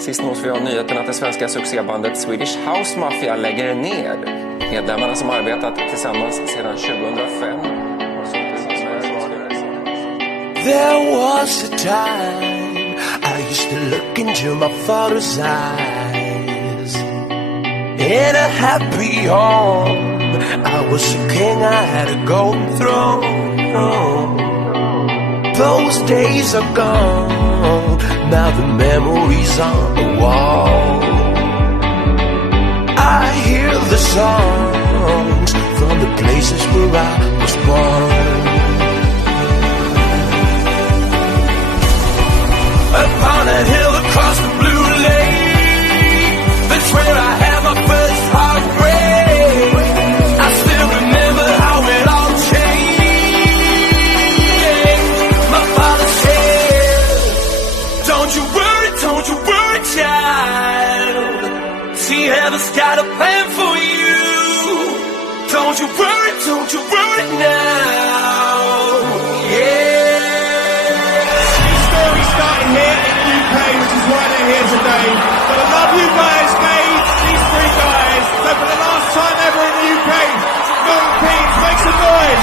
Sist nås vi av nyheten att det svenska succébandet Swedish House Mafia lägger ner. Medlemmarna som arbetat tillsammans sedan 2005. There was a time I used to look into my father's eyes. In a happy home, I was a king, I had a golden throne. Those days are gone, now the memories on the wall. I hear the songs from the places where I was born. Upon a hill across the blue lake, that's where I had my first heartbreak. I still remember how it all changed. My father said, don't you worry, child. See, heaven's got a plan for you. Don't you worry now. Yeah. Starting here in the UK, which is why they're here today. But I love you guys, mate. These three guys. So for the last time ever in the UK, Milton Keynes, make some noise.